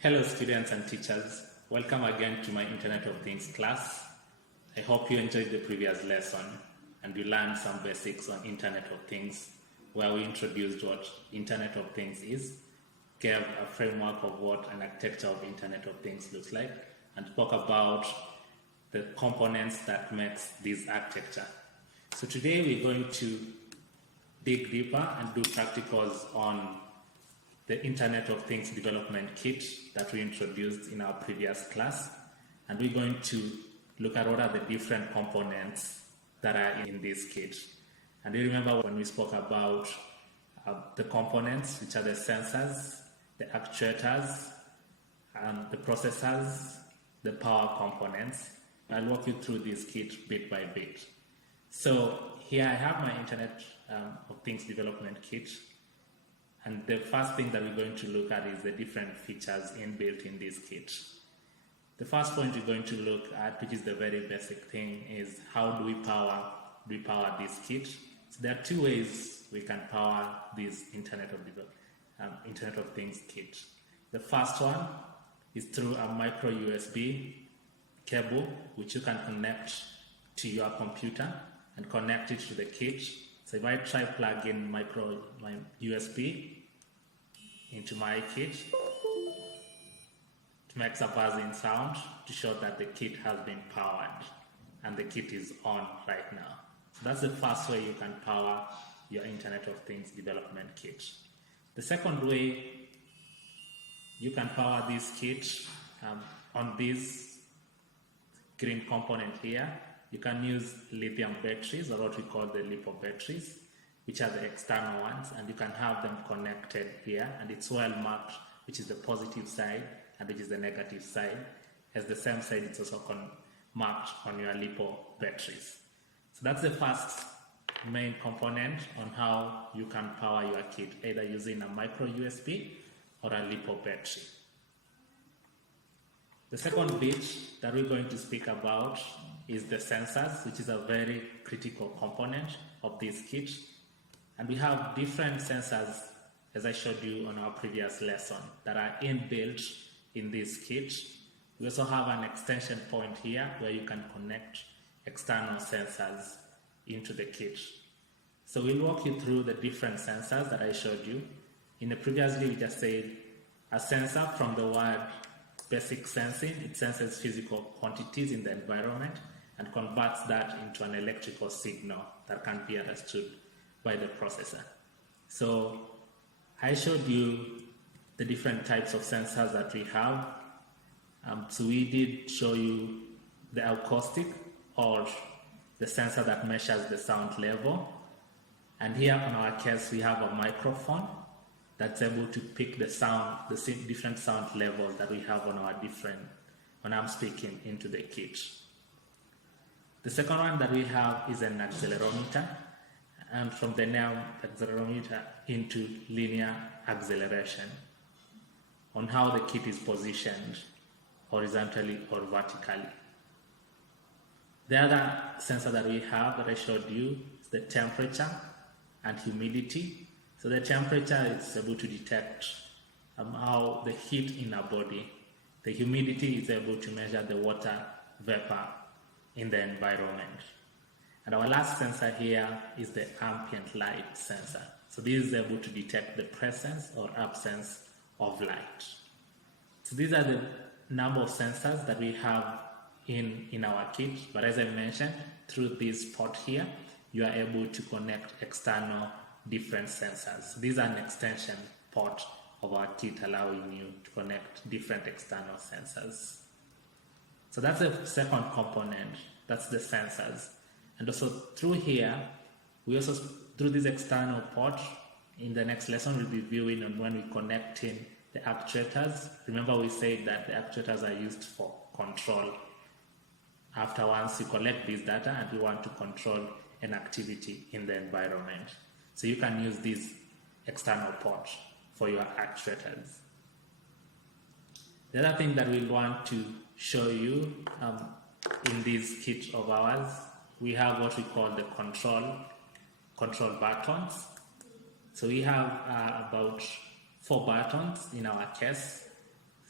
Hello students and teachers, welcome again to my Internet of Things class. I hope you enjoyed the previous lesson and you learned some basics on Internet of Things, where we introduced what Internet of Things is, gave a framework of what an architecture of Internet of Things looks like, and spoke about the components that makes this architecture. So today we're going to dig deeper and do practicals on the Internet of Things Development Kit that we introduced in our previous class. And we're going to look at what are the different components that are in this kit. And you remember when we spoke about the components, which are the sensors, the actuators, and the processors, the power components. I'll walk you through this kit bit by bit. So here I have my Internet of Things Development Kit. And the first thing that we're going to look at is the different features inbuilt in this kit. The first point we're going to look at, which is the very basic thing, is how do we power this kit. So there are two ways we can power this Internet of Things kit. The first one is through a micro USB cable, which you can connect to your computer and connect it to the kit. So if I try plug in my USB into my kit, it makes a buzzing sound to show that the kit has been powered and the kit is on right now. So that's the first way you can power your Internet of Things Development Kit. The second way you can power this kit on this green component here, you can use lithium batteries, or what we call the LiPo batteries, which are the external ones, and you can have them connected here, and it's well marked, which is the positive side and which is the negative side. As the same side, it's also marked on your LiPo batteries. So that's the first main component on how you can power your kit, either using a micro USB or a LiPo battery. The second bit that we're going to speak about is the sensors, which is a very critical component of this kit. And we have different sensors, as I showed you on our previous lesson, that are inbuilt in this kit. We also have an extension point here where you can connect external sensors into the kit. So we'll walk you through the different sensors that I showed you. In the previously, we just said a sensor, from the word basic sensing, it senses physical quantities in the environment and converts that into an electrical signal that can be understood by the processor. So I showed you the different types of sensors that we have. So we did show you the acoustic, or the sensor that measures the sound level. And here on our case, we have a microphone that's able to pick the sound, the different sound levels that we have on our when I'm speaking into the kit. The second one that we have is an accelerometer, and from the name accelerometer into linear acceleration, on how the kit is positioned horizontally or vertically. The other sensor that we have that I showed you is the temperature and humidity. So the temperature is able to detect how the heat in our body. The humidity is able to measure the water vapor in the environment. And our last sensor here is the ambient light sensor. So this is able to detect the presence or absence of light. So these are the number of sensors that we have in our kit. But as I mentioned, through this port here, you are able to connect external different sensors. So these are an extension port of our kit, allowing you to connect different external sensors. So that's the second component, that's the sensors. And also through here, through this external port, in the next lesson, we'll be viewing on when we connect in the actuators. Remember, we said that the actuators are used for control. After once you collect this data and you want to control an activity in the environment. So you can use this external port for your actuators. The other thing that we want to show you in this kit of ours, we have what we call the control buttons. So we have about 4 buttons in our case.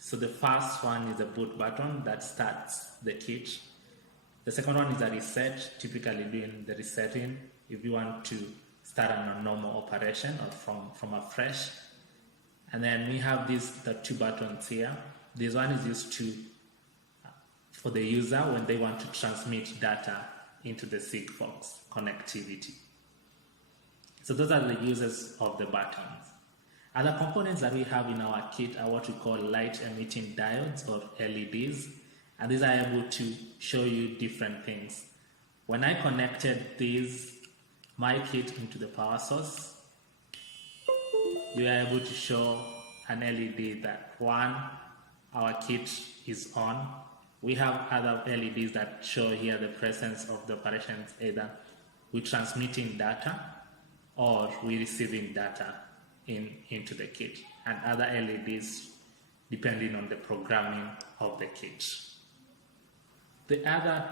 So the first one is the boot button that starts the kit. The second one is a reset, typically doing the resetting if you want to start on a normal operation or from a fresh. And then we have the two buttons here. This one is used for the user when they want to transmit data into the Sigfox connectivity. So those are the uses of the buttons. Other components that we have in our kit are what we call light emitting diodes or LEDs, and these are able to show you different things. When I connected my kit into the power source, you are able to show an LED that one, our kit is on. We have other LEDs that show here the presence of the operations, either we're transmitting data or we're receiving data into the kit, and other LEDs depending on the programming of the kit. The other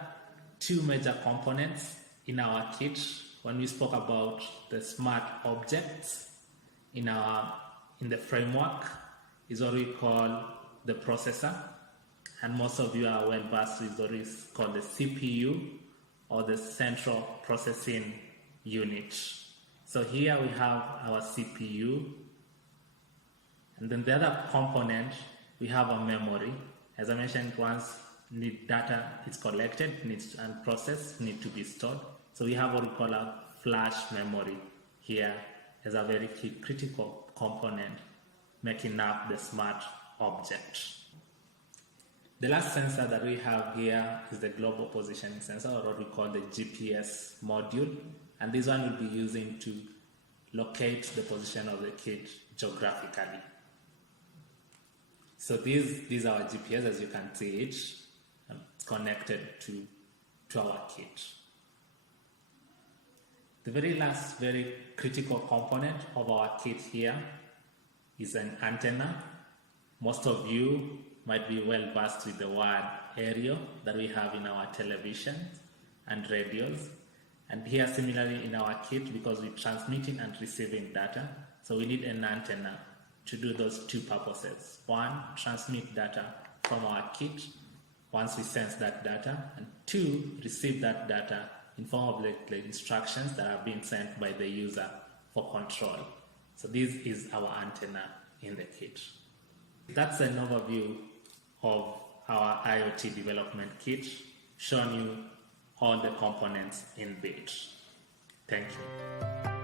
two major components in our kit, when we spoke about the smart objects in the framework, is what we call the processor, and most of you are well versed with what is called the CPU, or the central processing unit. So here we have our CPU, and then the other component, we have a memory. As I mentioned, once data is collected and processed, need to be stored. So we have what we call a flash memory here as a very critical component making up the smart object. The last sensor that we have here is the global positioning sensor, or what we call the GPS module, and this one will be using to locate the position of the kit geographically. So these are our GPS, as you can see it. It's connected to our kit. The very last, very critical component of our kit here is an antenna. Most of you might be well versed with the word aerial that we have in our televisions and radios. And here, similarly in our kit, because we're transmitting and receiving data, so we need an antenna to do those two purposes. One, transmit data from our kit once we sense that data, and two, receive that data in form of the instructions that are being sent by the user for control. So this is our antenna in the kit. That's an overview of our IoT development kit, showing you all the components in bit. Thank you.